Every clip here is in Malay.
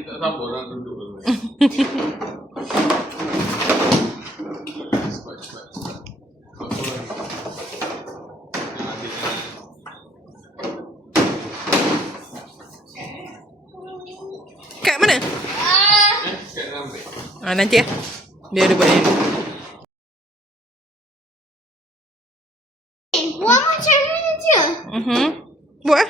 Tadi tak sabar orang duduk dulu. Cepat. Kat mana? Kat dalam beg. Nanti ya. Dia ada buat ni. Buat macam ni je. Buat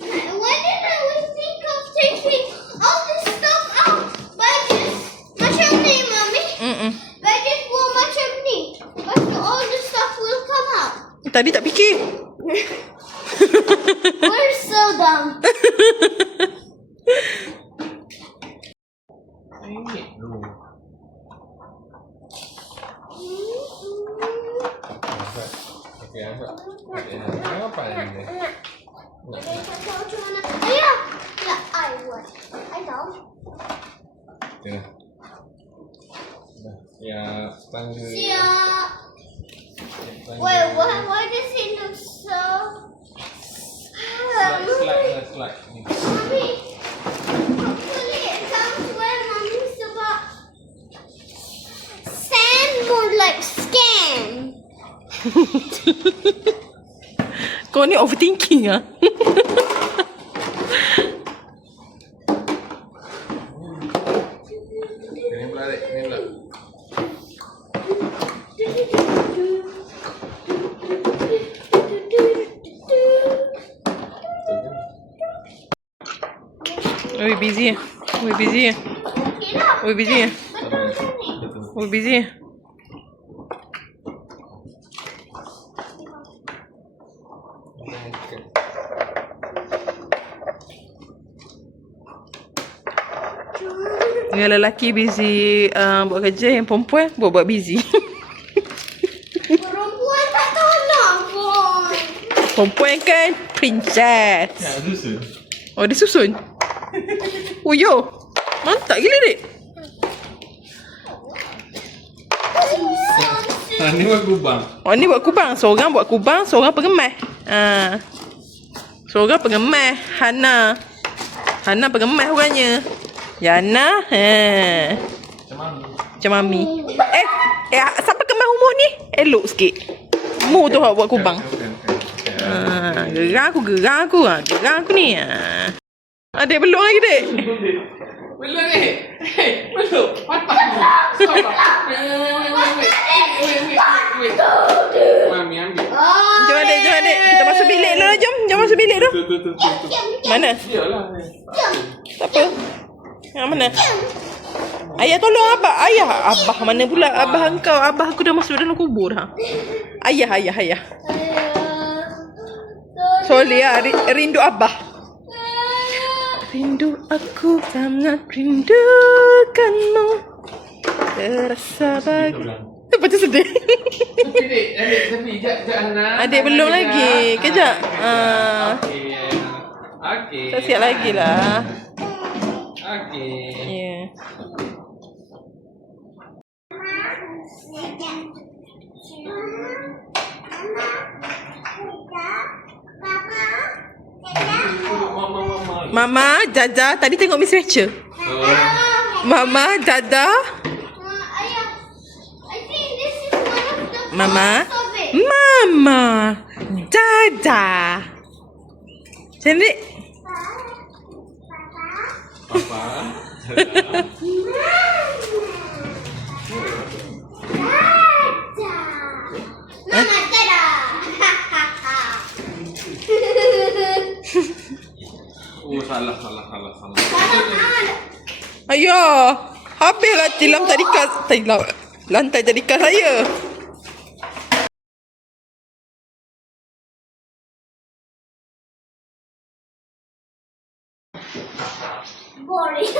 Why did I always think of taking all this stuff out? But macam ni, Mami. But just buat macam ni. But all the stuff will come out. Tadi tak fikir. We're so dumb. Okey, apa ni? Ayah. Yeah, I would. I know. Tengah. Ya, tangga. Siap. Wait, why does it look so... Slide. Mommy, hopefully it comes when Mommy's about sand more like scam. Kau ni overthinking ah. Ini pula. We busy. Yang lelaki busy buat kerja, yang perempuan buat busy. Perempuan tak tolong pun. Perempuan kan princess. Ya, susun. Oh, dia susun. Oh, yo. Mantap gila, Dek. Ni buat kubang. Oh, ni buat kubang. Seorang buat kubang, seorang pengemas. Seorang pengemas. Hana pengemas orangnya. Yana. Macam mami. Siapa kemas rumah ni? Elok sikit. Mu tu buat kubang. Gerang aku ni. Adik belum lagi, Dek. Belum ni. Belum. Patah. Stop. Wait. Mami ambil. Jom adik. Kita masuk bilik dulu. Jom masuk bilik dulu. Tu. Mana? Iyalah. Tak apa. Yang mana? Ayah tolong abah. Abah mana pula? Abah engkau. Abah aku dah masuk dalam kubur. Ayah. Sorry ya, rindu abah. Rindu aku sangat rindukanmu. Terasa bagi. Baca sedih. Tapi jap Hana. Adik belum lagi. Kejap. Okey. Kita siap lagi lah. Okey. Ya. Mama, Jaja, tadi tengok Miss Rachel. Mama, Jaja. Ayah, I think this is one of the Mama. parts of it. Mama, Jaja. Cantik. Papa. Mama, tada. Oh, salah. Ayah, habislah lantai tadika saya. Boring.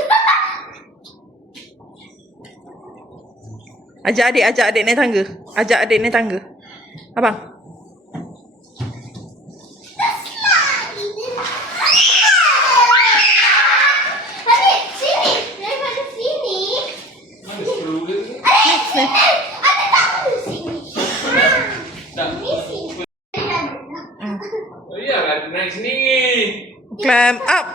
Ajak adik naik tangga. Abang. Adik, sini. Daripada sini. Mana screw dia? Ada tak sini? Tak. Ini sini. Oh iyalah, naik sendiri. Climb up.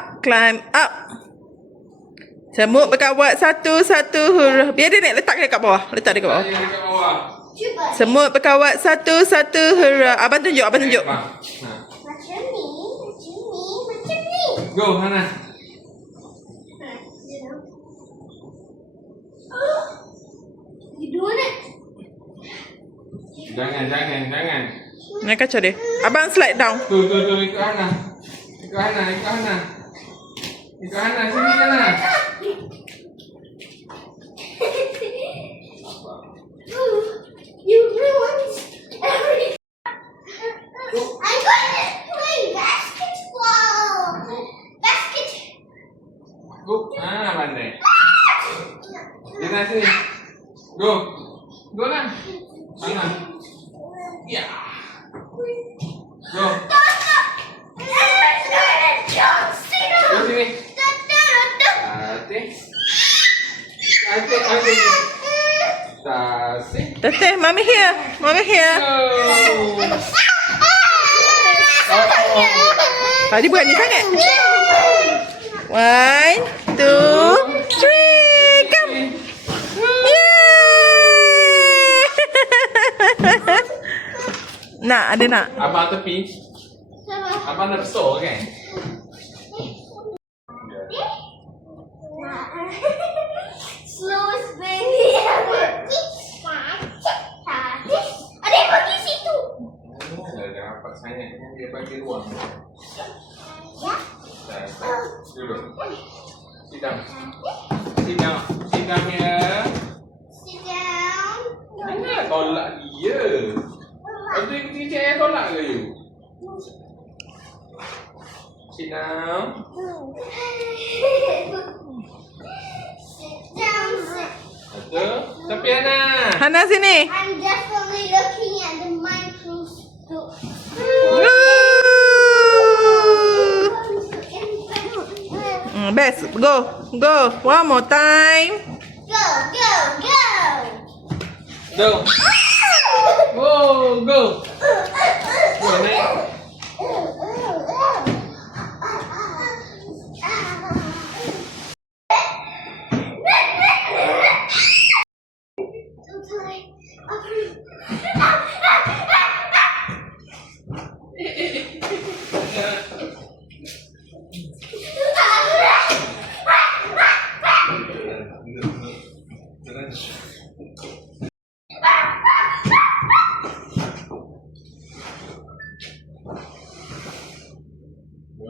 Semut berkawat satu-satu huruf. Biar dia naik letak dekat bawah. Letak dekat bawah. Tanya dekat bawah. Cuba. Semut berkawat satu-satu huruf. Abang tunjuk, abang tunjuk. Ha. Macam ni, macam ni, macam ni. Go, Hana. You doing it? Jangan. Nak kacau dia. Abang slide down. Tu, ikut Hana. Ikut Hana. Sini Hana. You ruined everything. I'm going to play basketball. Basket. Go. Pandai. Hana sini. Go. Go lah. Hana. Ya. Go. Go sini. Tasik. Teteh, mommy here. Mommy here. Go. Tadi berani sangat. 1, 2, 3. Come. Yeay. Nak, ada nak. Abang tepi. Abang dah besar kan? Slowest baby ever. Ada yang pergi situ. Jangan rapat sangat. Dia bagi ruang. Duduk. Sit down. Sit down here. Sit down. Jangan tolak dia. Lepas tu teacher yang tolak ke you? Sit down. Sit down. Betul. Tapi Hana. Hana sini. I'm definitely looking at the microscope. Best. Go. One more time. Go. Go. Oh, go. Go, naik.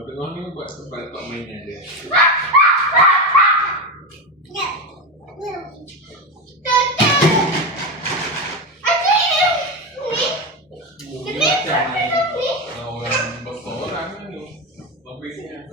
Tengok ni buat mainan dia. Orang besar orang ni. Lebihnya.